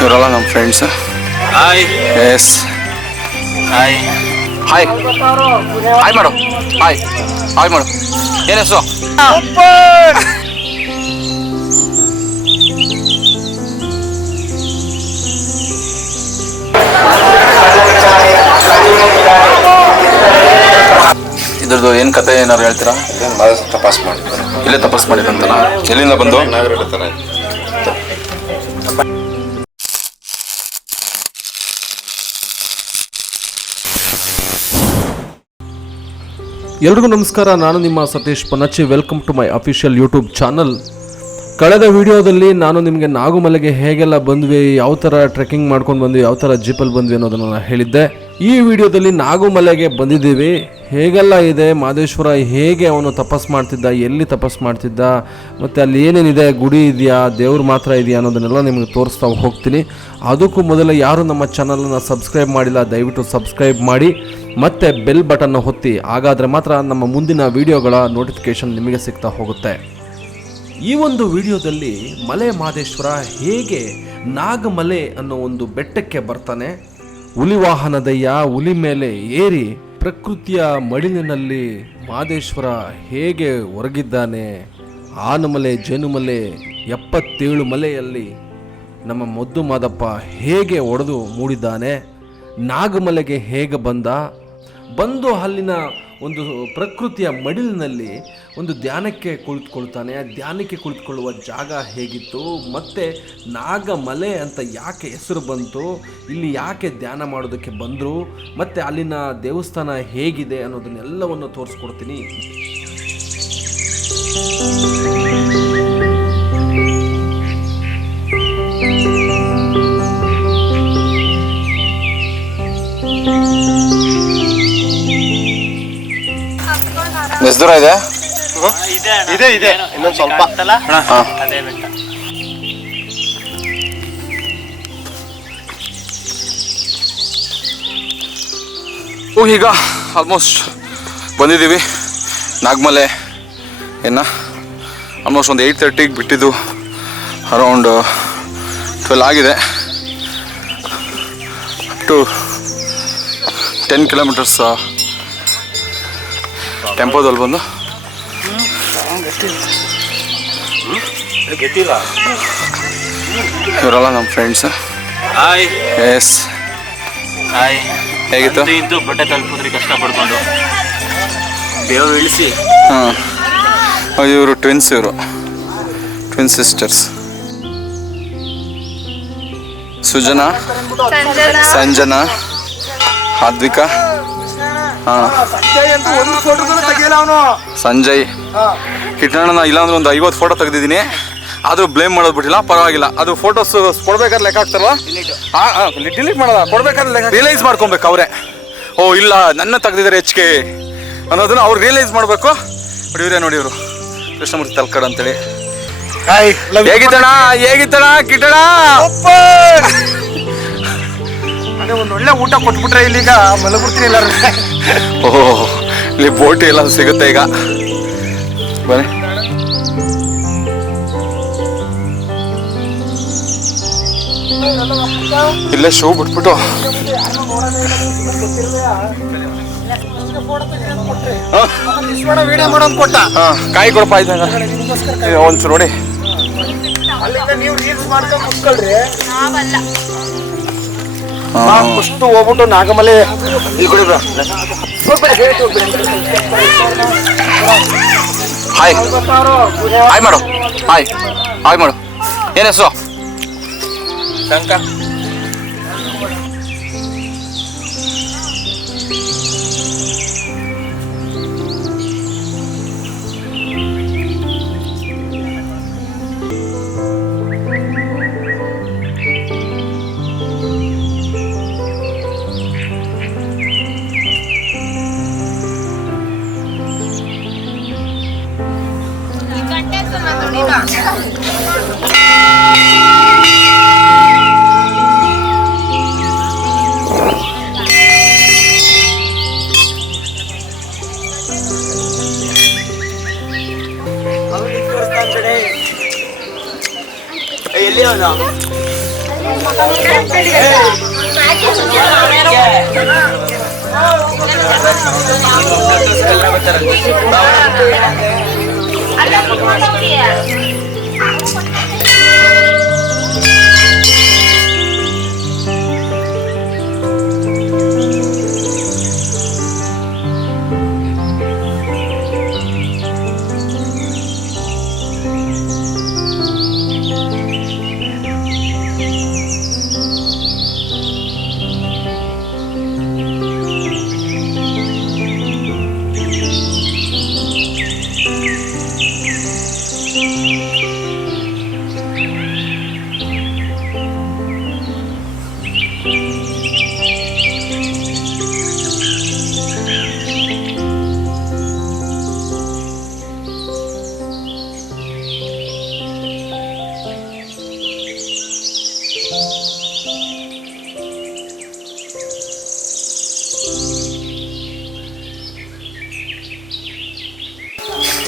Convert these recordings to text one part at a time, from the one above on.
ಇವರೆಲ್ಲ ನಮ್ಮ friends. Hi. Yes hi. Hi hi ಮಾಡು. ಹಾಯ್ ಹಾಯ್ ಮಾಡು. ಏನು ಹೆಸರು? ಇದ್ರದ್ದು ಏನು ಕತೆ ಏನಾದ್ರು ಹೇಳ್ತೀರಾ? ತಪಾಸ್ ಮಾಡ್ತಾರೆ. ಇಲ್ಲೇ ತಪಾಸ್ ಮಾಡಿದಂತನ? ಎಲ್ಲಿಂದ ಬಂದು? ಎಲ್ರಿಗೂ ನಮಸ್ಕಾರ. ನಾನು ನಿಮ್ಮ Satish Panacchi. Welcome to my official YouTube channel. ಕಳೆದ ವಿಡಿಯೋದಲ್ಲಿ ನಾನು ನಿಮಗೆ ನಾಗುಮಲೆಗೆ ಹೇಗೆಲ್ಲ ಬಂದ್ವಿ, ಯಾವ ಥರ ಟ್ರೆಕ್ಕಿಂಗ್ ಮಾಡ್ಕೊಂಡು ಬಂದ್ವಿ, ಯಾವ ಥರ ಜೀಪಲ್ಲಿ ಬಂದ್ವಿ ಅನ್ನೋದನ್ನು ನಾನು ಹೇಳಿದ್ದೆ. ಈ ವಿಡಿಯೋದಲ್ಲಿ ನಾಗುಮಲೆಗೆ ಬಂದಿದ್ದೀವಿ. ಹೇಗೆಲ್ಲ ಇದೆ ಮಹದೇಶ್ವರ, ಹೇಗೆ ಅವನು ತಪಸ್ ಮಾಡ್ತಿದ್ದ, ಎಲ್ಲಿ ತಪಸ್ ಮಾಡ್ತಿದ್ದ, ಮತ್ತು ಅಲ್ಲಿ ಏನೇನಿದೆ, ಗುಡಿ ಇದೆಯಾ, ದೇವ್ರು ಮಾತ್ರ ಇದೆಯಾ ಅನ್ನೋದನ್ನೆಲ್ಲ ನಿಮಗೆ ತೋರಿಸ್ತಾ ಹೋಗ್ತೀನಿ. ಅದಕ್ಕೂ ಮೊದಲು ಯಾರು ನಮ್ಮ ಚಾನಲನ್ನು ಸಬ್ಸ್ಕ್ರೈಬ್ ಮಾಡಿಲ್ಲ, ದಯವಿಟ್ಟು ಸಬ್ಸ್ಕ್ರೈಬ್ ಮಾಡಿ ಮತ್ತು ಬೆಲ್ ಬಟನ್ನ ಒತ್ತಿ. ಹಾಗಾದರೆ ಮಾತ್ರ ನಮ್ಮ ಮುಂದಿನ ವಿಡಿಯೋಗಳ ನೋಟಿಫಿಕೇಷನ್ ನಿಮಗೆ ಸಿಗ್ತಾ ಹೋಗುತ್ತೆ. ಈ ಒಂದು ವಿಡಿಯೋದಲ್ಲಿ ಮಲೆ ಮಹದೇಶ್ವರ ಹೇಗೆ ನಾಗಮಲೆ ಅನ್ನೋ ಒಂದು ಬೆಟ್ಟಕ್ಕೆ ಬರ್ತಾನೆ, ಹುಲಿ ವಾಹನದಯ್ಯ ಹುಲಿ ಮೇಲೆ ಏರಿ ಪ್ರಕೃತಿಯ ಮಡಿಲಿನಲ್ಲಿ ಮಹದೇಶ್ವರ ಹೇಗೆ ಹೊರಗಿದ್ದಾನೆ, ಆನಮಲೆ ಜೇನುಮಲೆ 77 ಮಲೆಯಲ್ಲಿ ನಮ್ಮ ಮುದ್ದು ಮಾದಪ್ಪ ಹೇಗೆ ಒಡೆದು ಮೂಡಿದ್ದಾನೆ, ನಾಗಮಲೆಗೆ ಹೇಗೆ ಬಂದು ಅಲ್ಲಿನ ಒಂದು ಪ್ರಕೃತಿಯ ಮಡಿಲಿನಲ್ಲಿ ಒಂದು ಧ್ಯಾನಕ್ಕೆ ಕುಳಿತುಕೊಳ್ತಾನೆ. ಆ ಧ್ಯಾನಕ್ಕೆ ಕುಳಿತುಕೊಳ್ಳುವ ಜಾಗ ಹೇಗಿತ್ತು, ಮತ್ತು ನಾಗಮಲೆ ಅಂತ ಯಾಕೆ ಹೆಸರು ಬಂತು, ಇಲ್ಲಿ ಯಾಕೆ ಧ್ಯಾನ ಮಾಡೋದಕ್ಕೆ ಬಂದರು, ಮತ್ತು ಅಲ್ಲಿನ ದೇವಸ್ಥಾನ ಹೇಗಿದೆ ಅನ್ನೋದನ್ನೆಲ್ಲವನ್ನು ತೋರಿಸ್ಕೊಡ್ತೀನಿ. ಎಷ್ಟು ದೂರ ಇದೆ? ಇದೆ ಇನ್ನೊಂದು ಸ್ವಲ್ಪ. ಅದೇ ಬೆಟ್ಟ. ಈಗ ಆಲ್ಮೋಸ್ಟ್ ಬಂದಿದ್ದೀವಿ ನಾಗಮಲೆ. ಆಲ್ಮೋಸ್ಟ್ ಒಂದು 8:30ಗೆ ಬಿಟ್ಟಿದ್ದು, ಅರೌಂಡ್ 12 ಆಗಿದೆ. ಟು 10 ಕಿಲೋಮೀಟರ್ಸ್ ಟೆಂಪೋದಲ್ಲಿ ಬಂದು ಇವರೆಲ್ಲ ನಮ್ಮ ಫ್ರೆಂಡ್ಸ್. ಹಾಯ್. Yes hi. ಹೇಗಿತ್ತು? ಇಂತೂ ಬಟ್ಟೆ ತಲುಪಿದ್ರಿ ಕಷ್ಟಪಡ್ಕೊಂಡು ದೇವ್ರು ಇಳಿಸಿ. ಹಾಂ, ಇವರು ಟ್ವಿನ್ ಸಿಸ್ಟರ್ಸ್ ಸುಜನಾ, ಸಂಜನಾ, ಆದ್ವಿಕಾ, ಸಂಜಯ್, ಕಿಟ್ಟಣ್ಣ. ಇಲ್ಲಾಂದ್ರೆ ಒಂದು 50 ಫೋಟೋ ತೆಗೆದಿದ್ದೀನಿ, ಆದರೂ ಬ್ಲೇಮ್ ಮಾಡೋದು ಬಿಟ್ಟಿಲ್ಲ, ಪರವಾಗಿಲ್ಲ. ಅದು ಫೋಟೋಸ್ ಕೊಡ್ಬೇಕಾದ್ರೆ ಲೆಕ್ಕ ಹಾಕ್ತಾರಲ್ಲ, ಡಿಲೀಟ್ ಮಾಡೋದ, ಕೊಡ್ಬೇಕಾದ್ರೆ ಲೆಕ್ಕ ರಿಯಲೈಸ್ ಮಾಡ್ಕೊಬೇಕು ಅವರೇ. ಓ ಇಲ್ಲ, ನನ್ನ ತೆಗೆದಿದ್ದಾರೆ ಹೆಚ್ಚಿಗೆ ಅನ್ನೋದನ್ನ ಅವ್ರು ರಿಯಲೈಸ್ ಮಾಡಬೇಕು. ನೋಡಿ ಇವರು ಕೃಷ್ಣಮೂರ್ತಿ ತಲ್ಕಡ್ ಅಂತೇಳಿ. ಹೇಗಿತ್ತಣ್ಣ ಕಿಟ್ಟಣ? ಒಂದು ಒಳ್ಳೆ ಊಟ ಕೊಟ್ಬಿಟ್ರೆ ಇಲ್ಲಿಗ ಮಲಗ್ಬಿಡ್ತೀನಿ. ಇಲ್ಲ ಓಹ್, ಇಲ್ಲಿ ಬೋಟ್ ಎಲ್ಲ ಸಿಗುತ್ತೆ ಈಗ. ಬನ್ನಿ. ಇಲ್ಲೇ ಶೂ ಬಿಟ್ಬಿಟ್ಟು ಕಾಯಿ ಕೊಡಪ್ಪ. ಆಯ್ತು ಒಂದ್ಸು ನೋಡಿ. ಅಷ್ಟು ಹೋಗ್ಬಿಟ್ಟು ನಾಗಮಲೆ ಇಲ್ಲಿ ಕೊಡಿ. ಹಾಯ್ ಹಾಯ್ ಮಾಡು. ಹಾಯ್ ಮಾಡು. ಏನು ಹೆಸರು? ಶಂಕ.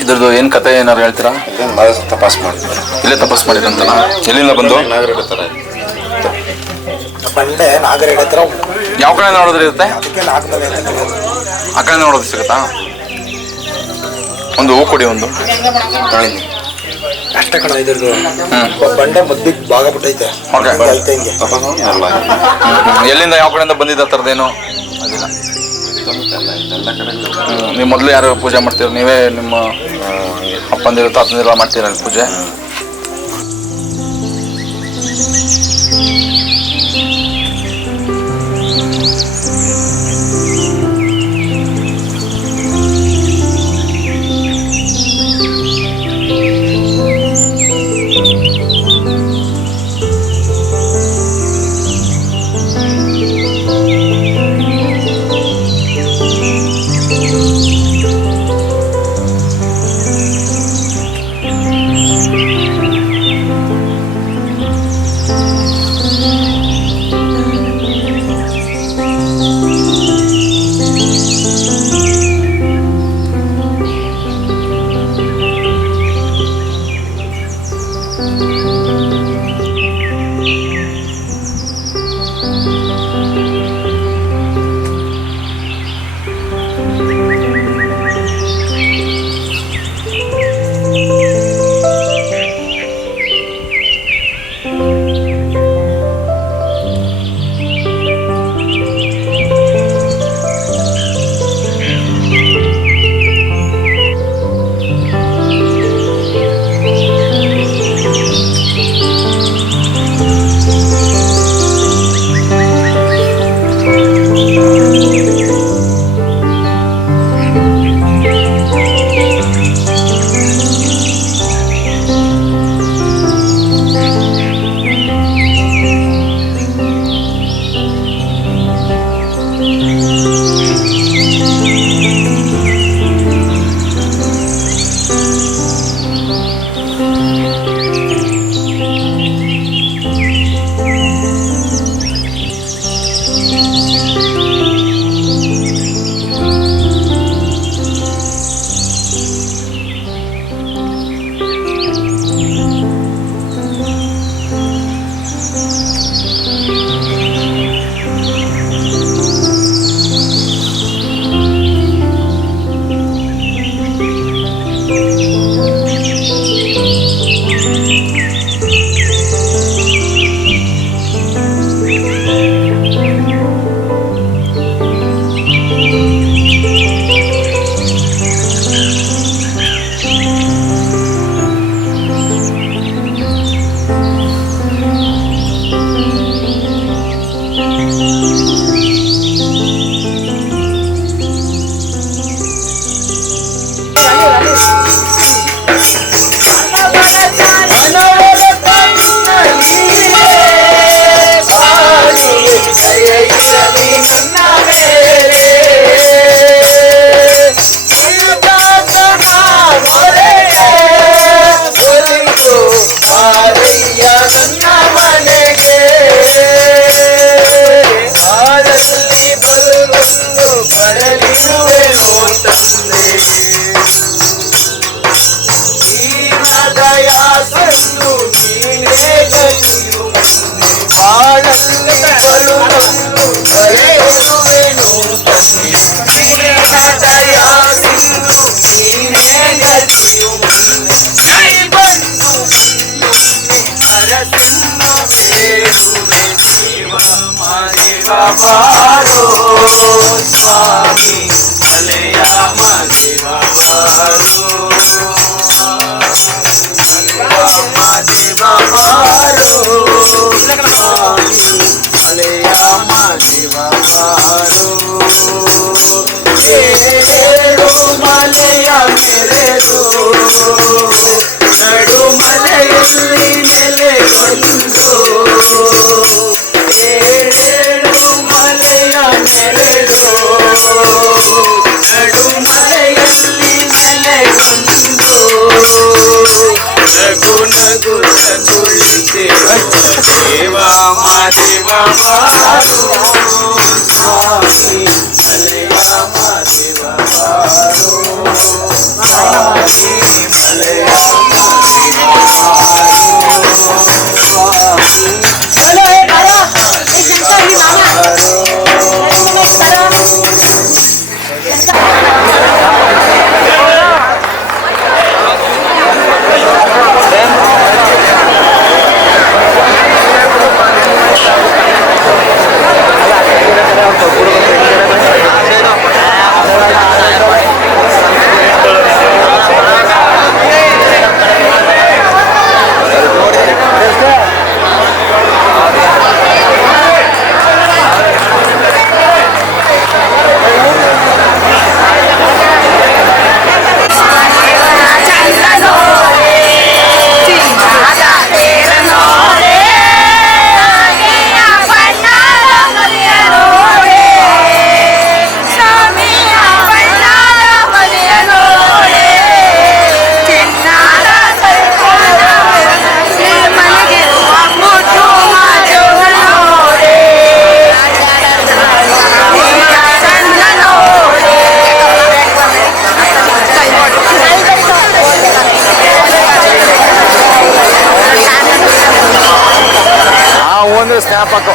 ಇದ್ರದ್ದು ಏನು ಕತೆ ಏನಾರು ಹೇಳ್ತೀರಾ? ತಪಾಸ್ ಮಾಡಿದ್ರು, ಇಲ್ಲೇ ತಪಾಸ್ ಮಾಡಿರಂತಲ್ಲ, ಎಲ್ಲಿಂದ ಬಂದು? ನಾಗರಹೊಳೆ ಥರ ಬಂಡೆ ನಾಗರಹೊಳೆ ಹತ್ರ ಯಾವ ಕಡೆ ನೋಡಿದ್ರೆ ಇರುತ್ತೆ? ಅದಕ್ಕೆ ನಾಗಮಲೆ ಅಂತ ಕರೆಯೋದು. ಆ ಕಡೆ ನೋಡೋದು ಸಿಗುತ್ತಾ? ಒಂದು ಹೂ ಕೊಡಿ, ಒಂದು ಅಷ್ಟೇ ಕಣ ಇದ್ರದ್ದು. ಬಂಡೆ ಮದ್ದಿಗೆ ಭಾಗ ಬಿಟ್ಟೈತೆ. ಓಕೆ. ಐತೆ ಹಿಂಗೆ. ಎಲ್ಲಿಂದ ಯಾವ ಕಡೆಯಿಂದ ಬಂದಿದ್ದ ಥರದ್ದೇನು ಅದಿಲ್ಲ. ಎಲ್ಲ ಕಡೆ ನೀವು ಮೊದಲು ಯಾರು ಪೂಜೆ ಮಾಡ್ತೀರ? ನೀವೇ ನಿಮ್ಮ ಅಪ್ಪಂದಿರು ತಾತಂದಿರು ಮಾಡ್ತೀರ ಪೂಜೆ? ಸ್ನ್ಯಾಪ್ ಹಾಕೋ.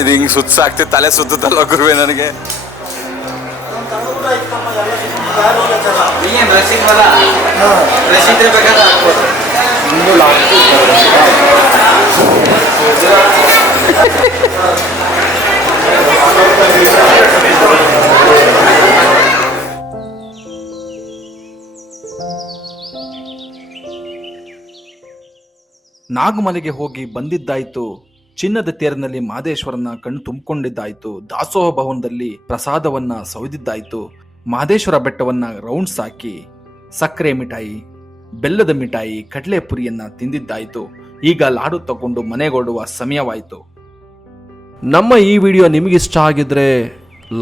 ಇದು ಹಿಂಗೆ ಸುತ್ತಾಕ್ತಿ ತಲೆ ಸುತ್ತಲ್ಲ ಗುರುವೆ ನನಗೆ. ನಾಗಮಲೆಗೆ ಹೋಗಿ ಬಂದಿದ್ದಾಯ್ತು, ಚಿನ್ನದ ತೇರಿನಲ್ಲಿ ಮಾದೇಶ್ವರನ ಕಣ್ಣು ತುಂಬಿಕೊಂಡಿದ್ದಾಯ್ತು, ದಾಸೋಹ ಭವನದಲ್ಲಿ ಪ್ರಸಾದವನ್ನ ಸವಿದಿದ್ದಾಯ್ತು, ಮಾದೇಶ್ವರ ಬೆಟ್ಟವನ್ನ ರೌಂಡ್ಸ್ ಹಾಕಿ ಸಕ್ಕರೆ ಮಿಠಾಯಿ, ಬೆಲ್ಲದ ಮಿಠಾಯಿ, ಕಡಲೆಪುರಿಯನ್ನ ತಿಂದಿದ್ದಾಯ್ತು. ಈಗ ಲಾಡು ತಗೊಂಡು ಮನೆಗೊಡುವ ಸಮಯವಾಯಿತು. ನಮ್ಮ ಈ ವಿಡಿಯೋ ನಿಮಗಿಷ್ಟ ಆಗಿದ್ರೆ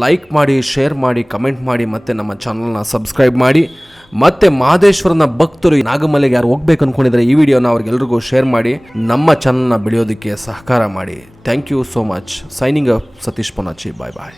ಲೈಕ್ ಮಾಡಿ, ಶೇರ್ ಮಾಡಿ, ಕಮೆಂಟ್ ಮಾಡಿ, ಮತ್ತು ನಮ್ಮ ಚಾನಲ್ನ ಸಬ್ಸ್ಕ್ರೈಬ್ ಮಾಡಿ. ಮತ್ತು ಮಹದೇಶ್ವರನ ಭಕ್ತರು ನಾಗಮಲೆಗೆ ಯಾರು ಹೋಗ್ಬೇಕು ಅಂದ್ಕೊಂಡಿದ್ರೆ ಈ ವಿಡಿಯೋನ ಅವ್ರಿಗೆಲ್ರಿಗೂ ಶೇರ್ ಮಾಡಿ, ನಮ್ಮ ಚಾನಲ್ನ ಬೆಳೆಯೋದಕ್ಕೆ ಸಹಕಾರ ಮಾಡಿ. Thank you so much. Signing up, Satish Ponnachi. Bye bye.